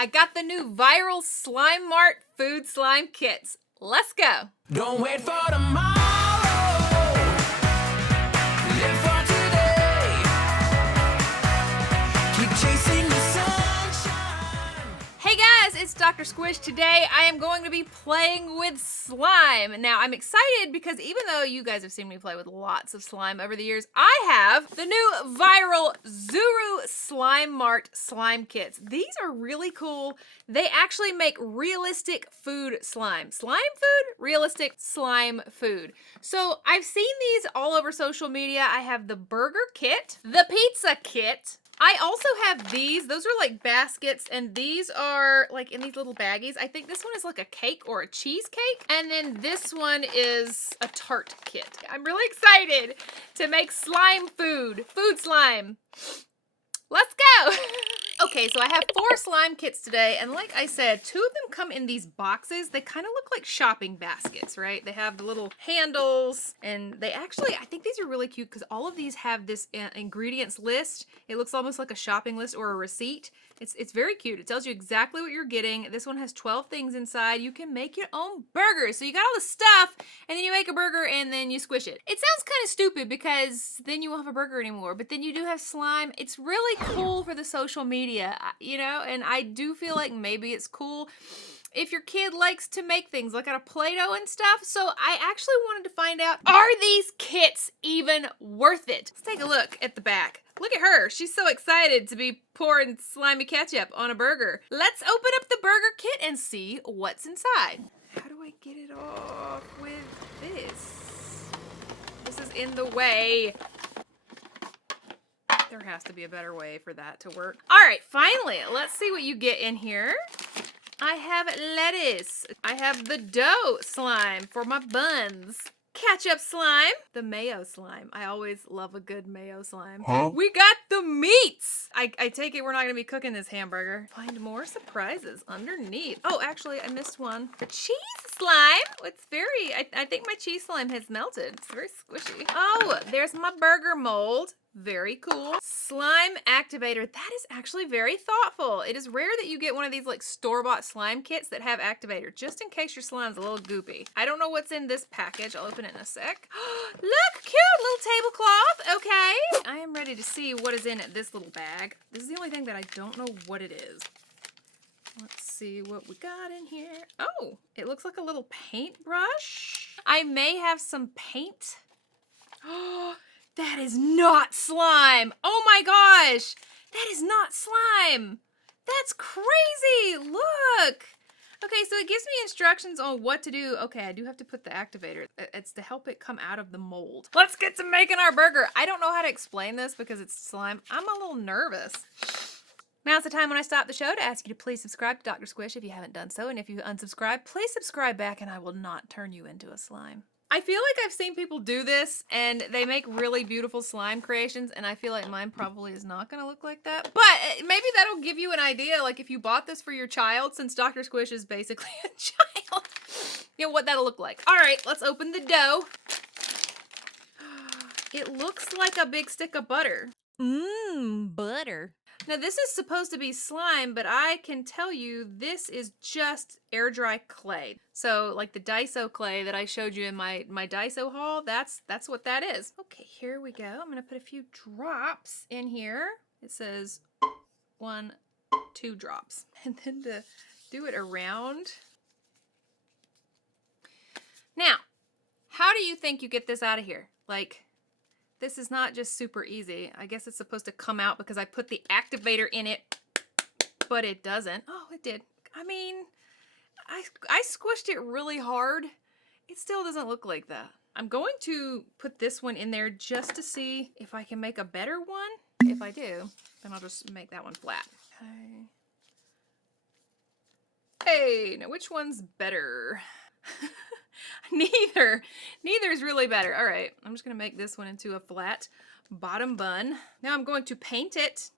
I got the new viral Slime Mart food slime kits. Let's go. Don't wait for tomorrow. Live for today. Keep chasing the sunshine. Hey guys, it's Doctor Squish. Today I am going to be playing with slime. Now I'm excited because even though you guys have seen me play with lots of slime over the years, I have the new viral Zuru Slime Mart slime kits. These are really cool. They actually make realistic food slime. Slime food, realistic slime food. So I've seen these all over social media. I have the burger kit, the pizza kit. I also have these. Those are like baskets, and these are like in these little baggies. I think this one is like a cake or a cheesecake, and then this one is a tart kit. I'm really excited to make slime food slime. Let's go. Okay, so I have 4 slime kits today, and like I said, 2 of them come in these boxes. They kind of look like shopping baskets, right? They have the little handles, and they actually, I think these are really cute because all of these have this ingredients list. It looks almost like a shopping list or a receipt. It's very cute. It tells you exactly what you're getting. This one has 12 things inside. You can make your own burgers. So you got all the stuff, and then you make a burger, and then you squish it. It sounds kind of stupid because then you won't have a burger anymore, but then you do have slime. It's really cool for the social media, you know, and I do feel like maybe it's cool if your kid likes to make things like out of Play-Doh and stuff. So I actually wanted to find out, are these kits even worth it? Let's take a look at the back. Look at her. She's so excited to be pouring slimy ketchup on a burger. Let's open up the burger kit and see what's inside. How do I get it off with this? This is in the way. There has to be a better way for that to work. All right, finally, let's see what you get in here. I have lettuce. I have the dough slime for my buns. Ketchup slime. The mayo slime. I always love a good mayo slime. Huh? We got the meats. I take it we're not going to be cooking this hamburger. Find more surprises underneath. Oh, actually, I missed one. The cheese slime. It's very, I think my cheese slime has melted. It's very squishy. Oh, there's my burger mold. Very cool. Slime activator. That is actually very thoughtful. It is rare that you get one of these like store-bought slime kits that have activator, just in case your slime's a little goopy. I don't know what's in this package. I'll open it in a sec. Look, cute little tablecloth. Okay. I am ready to see what is in this little bag. This is the only thing that I don't know what it is. Let's see what we got in here. Oh, it looks like a little paintbrush. I may have some paint. Oh, that is not slime. Oh my gosh. That is not slime. That's crazy. Look. Okay, so it gives me instructions on what to do. Okay, I do have to put the activator. It's to help it come out of the mold. Let's get to making our burger. I don't know how to explain this because it's slime. I'm a little nervous. Now's the time when I stop the show to ask you to please subscribe to Dr. Squish if you haven't done so. And if you unsubscribe, please subscribe back and I will not turn you into a slime. I feel like I've seen people do this and they make really beautiful slime creations, and I feel like mine probably is not going to look like that. But maybe that'll give you an idea, like if you bought this for your child, since Dr. Squish is basically a child, you know, what that'll look like. All right, let's open the dough. It looks like a big stick of butter. Mmm, butter. Now this is supposed to be slime, but I can tell you this is just air dry clay. So like the Daiso clay that I showed you in my Daiso haul, that's what that is. Okay, here we go. I'm gonna put a few drops in here. It says 1, 2 drops. And then to do it around. Now, how do you think you get this out of here? Like, this is not just super easy. I guess it's supposed to come out because I put the activator in it, but it doesn't. Oh, it did. I mean, I squished it really hard. It still doesn't look like that. I'm going to put this one in there just to see if I can make a better one. If I do, then I'll just make that one flat. Okay. Hey, now which one's better? Neither is really better. All right, I'm just gonna make this one into a flat bottom bun. Now I'm going to paint it.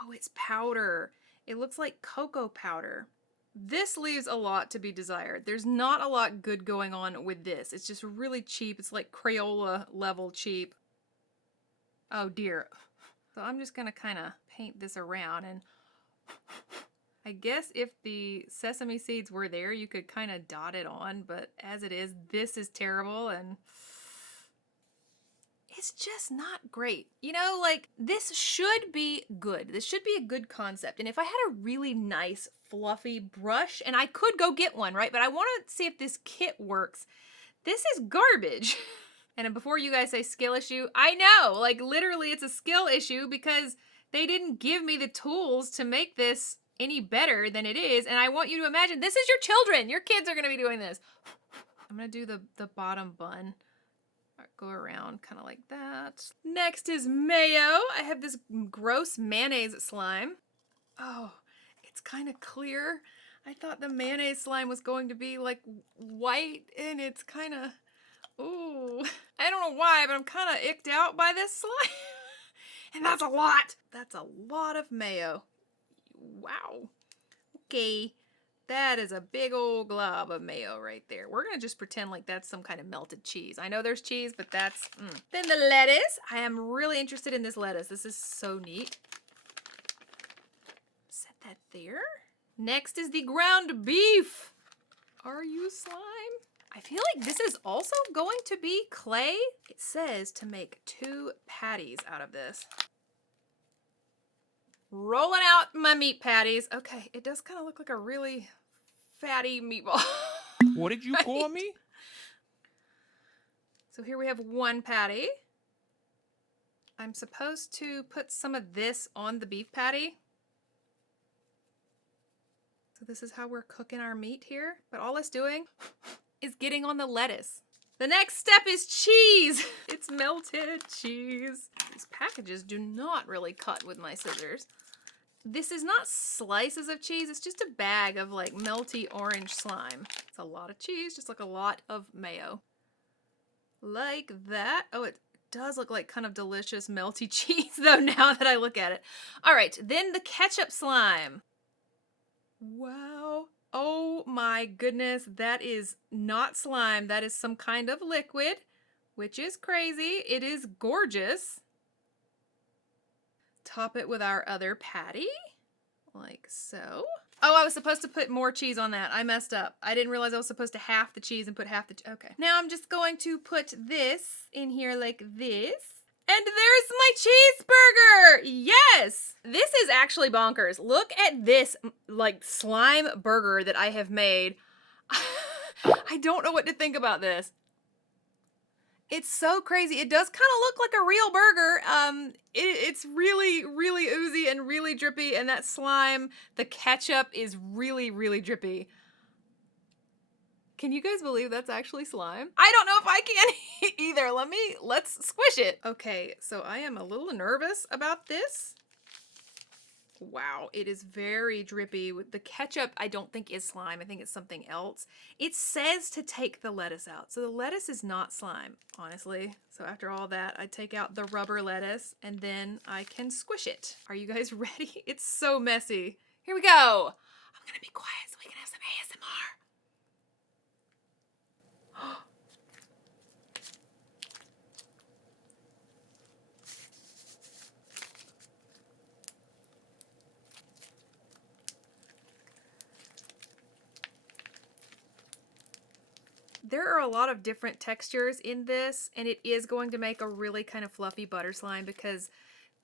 Oh, it's powder. It looks like cocoa powder. This leaves a lot to be desired. There's not a lot good going on with this. It's just really cheap. It's like Crayola level cheap. Oh dear. So I'm just gonna kind of paint this around and I guess if the sesame seeds were there, you could kind of dot it on, but as it is, this is terrible and it's just not great. You know, like this should be good. This should be a good concept. And if I had a really nice fluffy brush, and I could go get one, right? But I want to see if this kit works. This is garbage. And before you guys say skill issue, I know, like literally it's a skill issue because they didn't give me the tools to make this any better than it is. And I want you to imagine this is your children. Your kids are going to be doing this. I'm going to do the bottom bun. Go around kind of like that. Next is mayo. I have this gross mayonnaise slime. Oh, it's kind of clear. I thought the mayonnaise slime was going to be like white and it's kind of, ooh. I don't know why, but I'm kind of icked out by this slime. And that's a lot. That's a lot of mayo. Wow. Okay. That is a big old glob of mayo right there. We're going to just pretend like that's some kind of melted cheese. I know there's cheese, but that's... Then the lettuce. I am really interested in this lettuce. This is so neat. Set that there. Next is the ground beef. Are you slime? I feel like this is also going to be clay. It says to make 2 patties out of this. Rolling out my meat patties. Okay, it does kind of look like a really fatty meatball. What did you call me? So here we have 1 patty. I'm supposed to put some of this on the beef patty. So this is how we're cooking our meat here. But all it's doing is getting on the lettuce. The next step is cheese. It's melted cheese. These packages do not really cut with my scissors. This is not slices of cheese. It's just a bag of like melty orange slime. It's a lot of cheese, just like a lot of mayo. Like that. Oh, it does look like kind of delicious melty cheese though now that I look at it. All right, then the ketchup slime. Wow. Oh my goodness, that is not slime. That is some kind of liquid, which is crazy. It is gorgeous. Top it with our other patty, like so. Oh, I was supposed to put more cheese on that. I messed up. I didn't realize I was supposed to half the cheese and put half the, okay. Now I'm just going to put this in here like this. And there's my cheeseburger! Yes! This is actually bonkers. Look at this, like, slime burger that I have made. I don't know what to think about this. It's so crazy. It does kind of look like a real burger. It's really, really oozy and really drippy, and that slime, the ketchup is really, really drippy. Can you guys believe that's actually slime? I don't know if I can either. Let's squish it. Okay, so I am a little nervous about this. Wow, it is very drippy. The ketchup, I don't think is slime. I think it's something else. It says to take the lettuce out. So the lettuce is not slime, honestly. So after all that, I take out the rubber lettuce and then I can squish it. Are you guys ready? It's so messy. Here we go. I'm gonna be quiet so we can have some ASMR. There are a lot of different textures in this, and it is going to make a really kind of fluffy butter slime because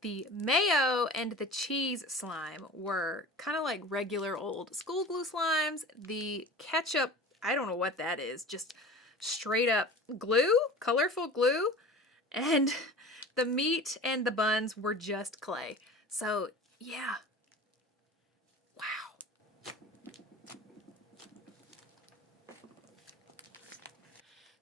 the mayo and the cheese slime were kind of like regular old school glue slimes. The ketchup, I don't know what that is, just straight up glue, colorful glue, and the meat and the buns were just clay. So yeah. Wow.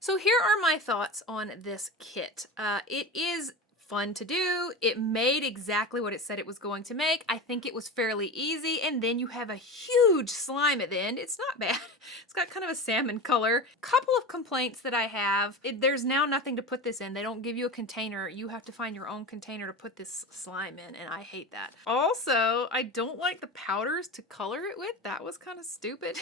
So here are my thoughts on this kit. It is fun to do. It made exactly what it said it was going to make. I think it was fairly easy, and then you have a huge slime at the end. It's not bad. It's got kind of a salmon color. Couple of complaints that I have. There's now nothing to put this in. They don't give you a container. You have to find your own container to put this slime in, and I hate that. Also, I don't like the powders to color it with. That was kind of stupid.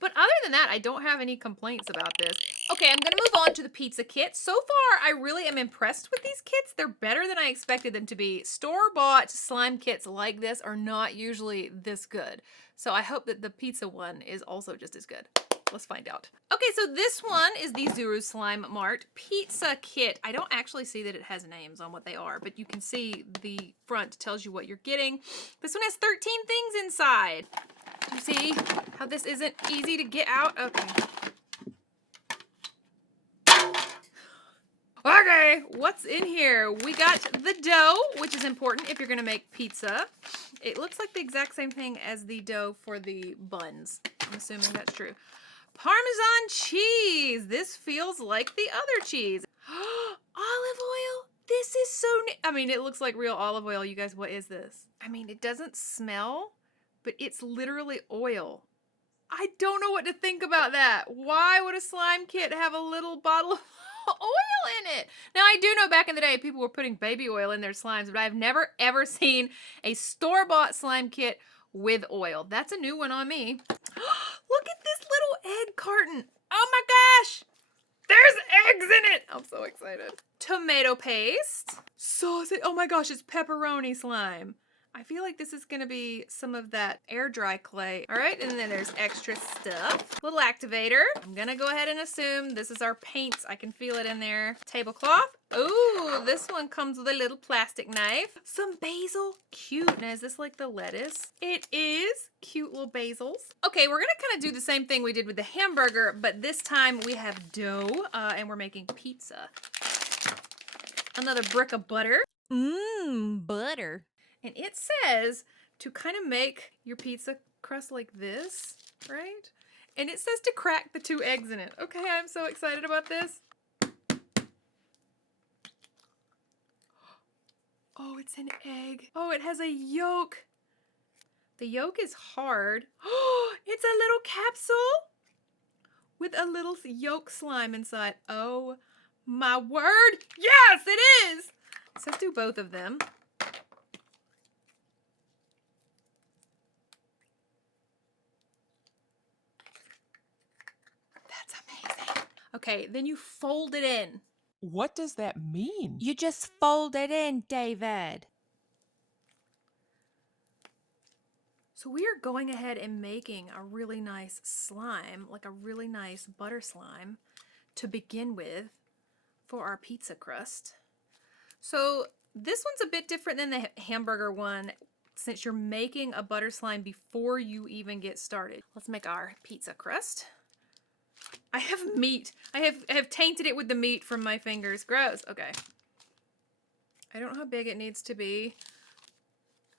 But other than that, I don't have any complaints about this. Okay, I'm gonna move on to the pizza kit. So far, I really am impressed with these kits. They're better than I expected them to be. Store-bought slime kits like this are not usually this good. So I hope that the pizza one is also just as good. Let's find out. Okay, so this one is the Zuru Slime Mart Pizza Kit. I don't actually see that it has names on what they are, but you can see the front tells you what you're getting. This one has 13 things inside. You see how this isn't easy to get out? Okay. Okay, what's in here? We got the dough, which is important if you're gonna make pizza. It looks like the exact same thing as the dough for the buns. I'm assuming that's true. Parmesan cheese. This feels like the other cheese. Olive oil. This is so I mean, it looks like real olive oil. You guys, what is this? I mean, it doesn't smell, but it's literally oil. I don't know what to think about that. Why would a slime kit have a little bottle of oil in it? Now, I do know back in the day people were putting baby oil in their slimes, but I've never ever seen a store-bought slime kit with oil. That's a new one on me. Look at this little egg carton. Oh my gosh. There's eggs in it. I'm so excited. Tomato paste. Sausage. Oh my gosh, it's pepperoni slime. I feel like this is gonna be some of that air dry clay. All right, and then there's extra stuff. Little activator. I'm gonna go ahead and assume this is our paints. I can feel it in there. Tablecloth. Ooh, this one comes with a little plastic knife. Some basil. Cute. Now, is this like the lettuce? It is. Cute little basils. Okay, we're gonna kind of do the same thing we did with the hamburger, but this time we have dough, and we're making pizza. Another brick of butter. Mmm, butter. And it says to kind of make your pizza crust like this, right? And it says to crack the 2 eggs in it. Okay, I'm so excited about this. Oh, it's an egg. Oh, it has a yolk. The yolk is hard. Oh, it's a little capsule with a little yolk slime inside. Oh my word. Yes, it is. So let's do both of them. Okay, then you fold it in. What does that mean? You just fold it in, David. So we are going ahead and making a really nice slime, like a really nice butter slime to begin with for our pizza crust. So this one's a bit different than the hamburger one since you're making a butter slime before you even get started. Let's make our pizza crust. I have meat. I have tainted it with the meat from my fingers. Gross. Okay. I don't know how big it needs to be.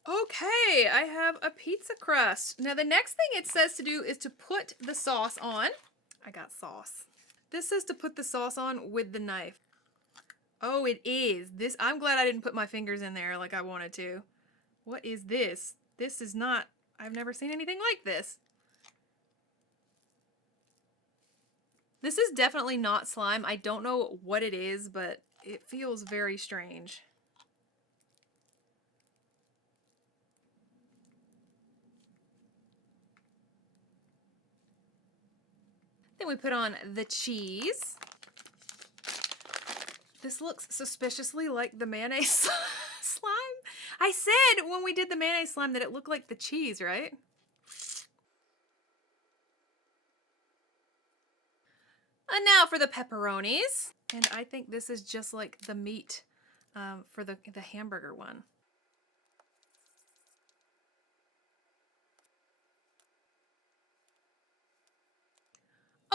Okay, I have a pizza crust. Now the next thing it says to do is to put the sauce on. I got sauce. This says to put the sauce on with the knife. Oh, it is. This. I'm glad I didn't put my fingers in there like I wanted to. What is this? This is not, I've never seen anything like this. This is definitely not slime. I don't know what it is, but it feels very strange. Then we put on the cheese. This looks suspiciously like the mayonnaise slime. I said when we did the mayonnaise slime that it looked like the cheese, right? And now for the pepperonis. And I think this is just like the meat for the hamburger one.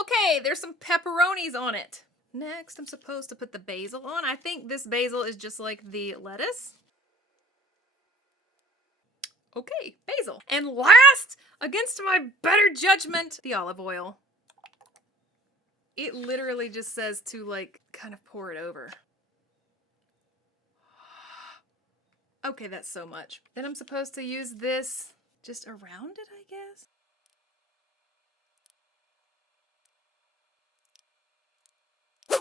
Okay, there's some pepperonis on it. Next, I'm supposed to put the basil on. I think this basil is just like the lettuce. Okay, basil. And last, against my better judgment, the olive oil. It literally just says to like kind of pour it over. Okay, that's so much. Then I'm supposed to use this just around it, I guess.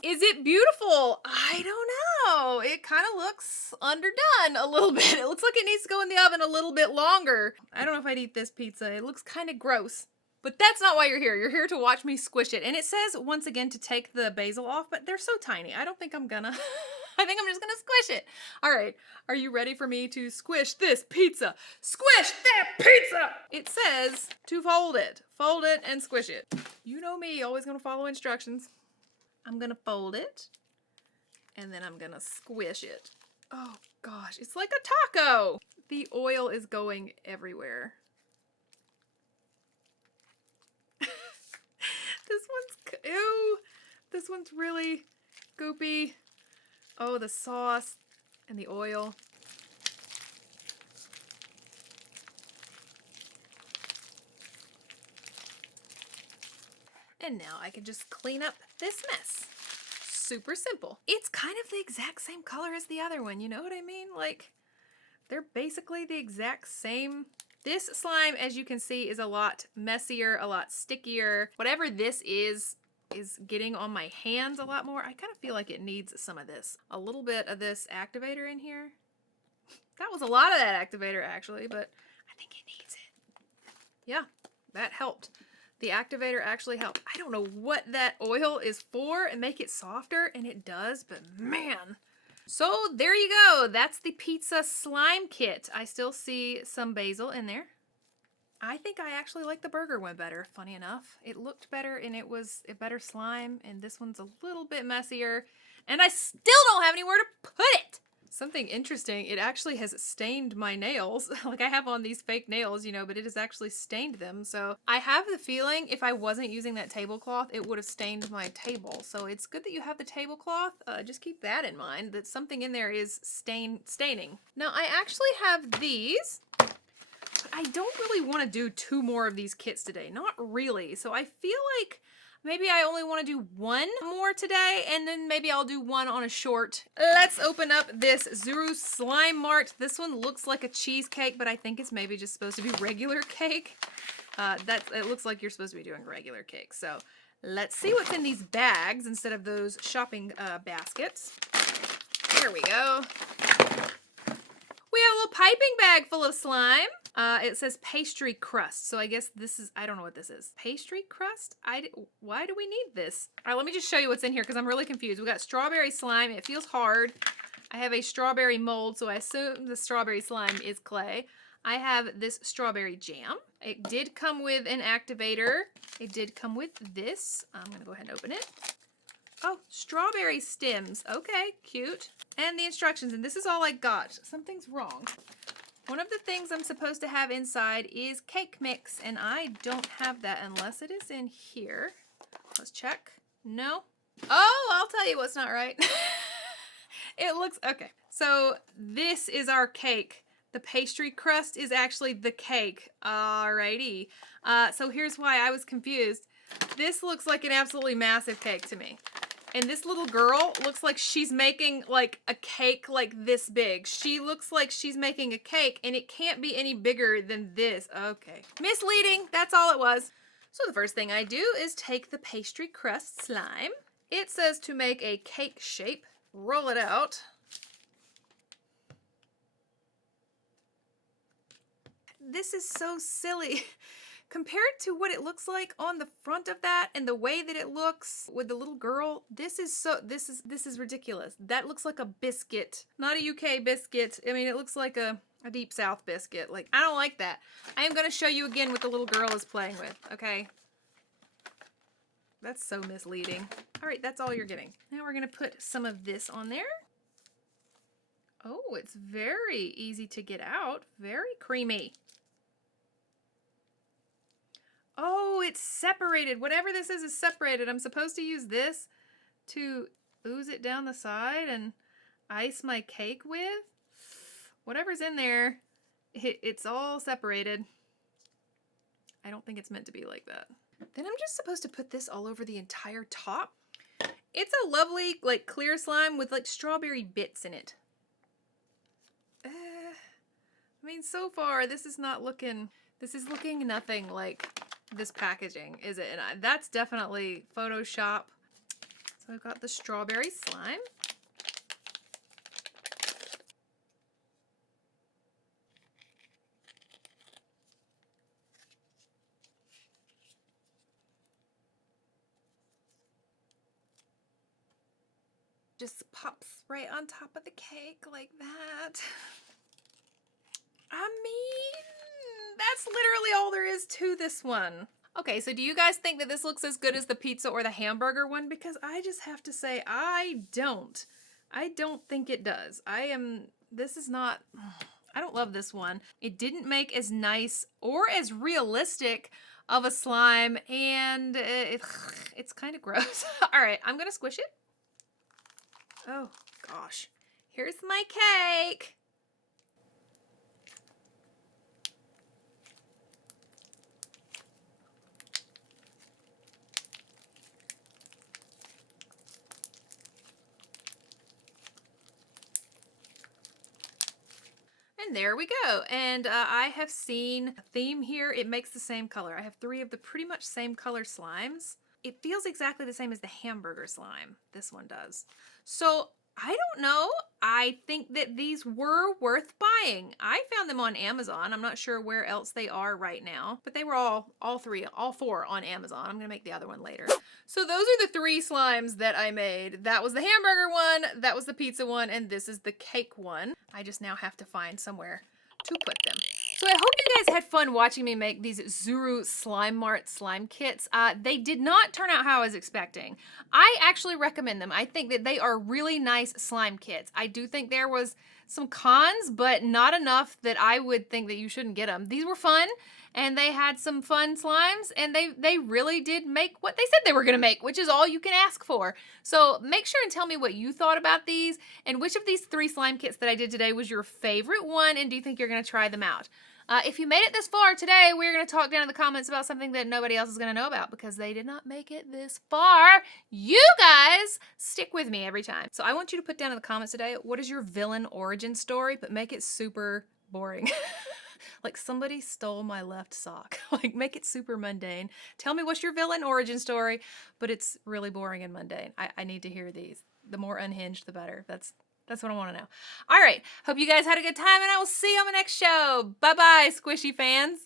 Is it beautiful? I don't know. It kind of looks underdone a little bit. It looks like it needs to go in the oven a little bit longer. I don't know if I'd eat this pizza. It looks kind of gross, But that's not why you're here. You're here to watch me squish it. And it says, once again, to take the basil off, but they're so tiny. I don't think I'm gonna. I think I'm just gonna squish it. All right, are you ready for me to squish this pizza? Squish that pizza! It says to fold it. Fold it and squish it. You know me, always gonna follow instructions. I'm gonna fold it, and then I'm gonna squish it. Oh gosh, it's like a taco. The oil is going everywhere. Ew, this one's really goopy. Oh, the sauce and the oil. And now I can just clean up this mess. Super simple. It's kind of the exact same color as the other one, you know what I mean? Like, they're basically the exact same. This slime, as you can see, is a lot messier, a lot stickier. Whatever this is getting on my hands a lot more. I kind of feel like it needs some of this. A little bit of this activator in here. That was a lot of that activator, actually, but I think it needs it. Yeah, that helped. The activator actually helped. I don't know what that oil is for and make it softer, and it does, but man. So there you go. That's the pizza slime kit. I still see some basil in there. I think I actually like the burger one better, funny enough. It looked better and it was a better slime, and this one's a little bit messier, and I still don't have anywhere to put it. Something interesting, it actually has stained my nails. Like I have on these fake nails, you know, but it has actually stained them. So I have the feeling if I wasn't using that tablecloth, it would have stained my table. So it's good that you have the tablecloth. Just keep that in mind, that something in there is staining. Now I actually have these. I don't really want to do 2 more of these kits today. Not really. So I feel like maybe I only want to do 1 more today, and then maybe I'll do 1 on a short. Let's open up this Zuru Slime Mart. This one looks like a cheesecake, but I think it's maybe just supposed to be regular cake. It looks like you're supposed to be doing regular cake. So let's see what's in these bags instead of those shopping baskets. Here we go. We have a little piping bag full of slime. It says pastry crust. So I guess this is, I don't know what this is. Pastry crust? Why do we need this? All right, let me just show you what's in here because I'm really confused. We got strawberry slime. It feels hard. I have a strawberry mold, so I assume the strawberry slime is clay. I have this strawberry jam. It did come with an activator. It did come with this. I'm gonna go ahead and open it. Oh, strawberry stems. Okay, cute. And the instructions, and this is all I got. Something's wrong. One of the things I'm supposed to have inside is cake mix, and I don't have that unless it is in here. Let's check. No. Oh, I'll tell you what's not right. It looks, okay. So this is our cake. The pastry crust is actually the cake. Alrighty. So here's why I was confused. This looks like an absolutely massive cake to me. And this little girl looks like she's making like a cake like this big. She looks like she's making a cake, and it can't be any bigger than this. Okay. Misleading. That's all it was. So the first thing I do is take the pastry crust slime. It says to make a cake shape. Roll it out. This is so silly. Compared to what it looks like on the front of that and the way that it looks with the little girl, this is ridiculous. That looks like a biscuit, not a UK biscuit. I mean, it looks like a deep south biscuit. Like, I don't like that. I am going to show you again what the little girl is playing with, okay? That's so misleading. All right, that's all you're getting. Now we're going to put some of this on there. Oh, it's very easy to get out. Very creamy. Oh, it's separated. Whatever this is separated. I'm supposed to use this to ooze it down the side and ice my cake with. Whatever's in there, it's all separated. I don't think it's meant to be like that. Then I'm just supposed to put this all over the entire top. It's a lovely, like, clear slime with, like, strawberry bits in it. I mean, so far, this is looking nothing like this packaging, is it? And that's definitely Photoshop. So I've got the strawberry slime. just pops right on top of the cake like that. I mean, that's literally all there is to this one. Okay, so do you guys think that this looks as good as the pizza or the hamburger one? Because I just have to say, I don't. I don't think it does. This is not, I don't love this one. It didn't make as nice or as realistic of a slime, and it's kind of gross. All right, I'm gonna squish it. Oh, gosh. Here's my cake. And there we go. And I have seen a theme here. It makes the same color. I have 3 of the pretty much same color slimes. It feels exactly the same as the hamburger slime. This one does. So I don't know. I think that these were worth buying. I found them on Amazon. I'm not sure where else they are right now, but they were all 4 on Amazon. I'm gonna make the other one later. So those are the 3 slimes that I made. That was the hamburger one, that was the pizza one, and this is the cake one. I just now have to find somewhere to put them. So I hope you guys had fun watching me make these Zuru Mart slime kits. They did not turn out how I was expecting. I actually recommend them. I think that they are really nice slime kits. I do think there was some cons, but not enough that I would think that you shouldn't get them. These were fun, and they had some fun slimes, and they really did make what they said they were gonna make, which is all you can ask for. So make sure and tell me what you thought about these, and which of these 3 slime kits that I did today was your favorite one, and do you think you're gonna try them out? If you made it this far today, we're going to talk down in the comments about something that nobody else is going to know about because they did not make it this far. You guys stick with me every time. So I want you to put down in the comments today, what is your villain origin story, but make it super boring. Like somebody stole my left sock. Like make it super mundane. Tell me what's your villain origin story, but it's really boring and mundane. I need to hear these. The more unhinged, the better. That's what I want to know. All right. Hope you guys had a good time, and I will see you on the next show. Bye-bye, Squishy fans.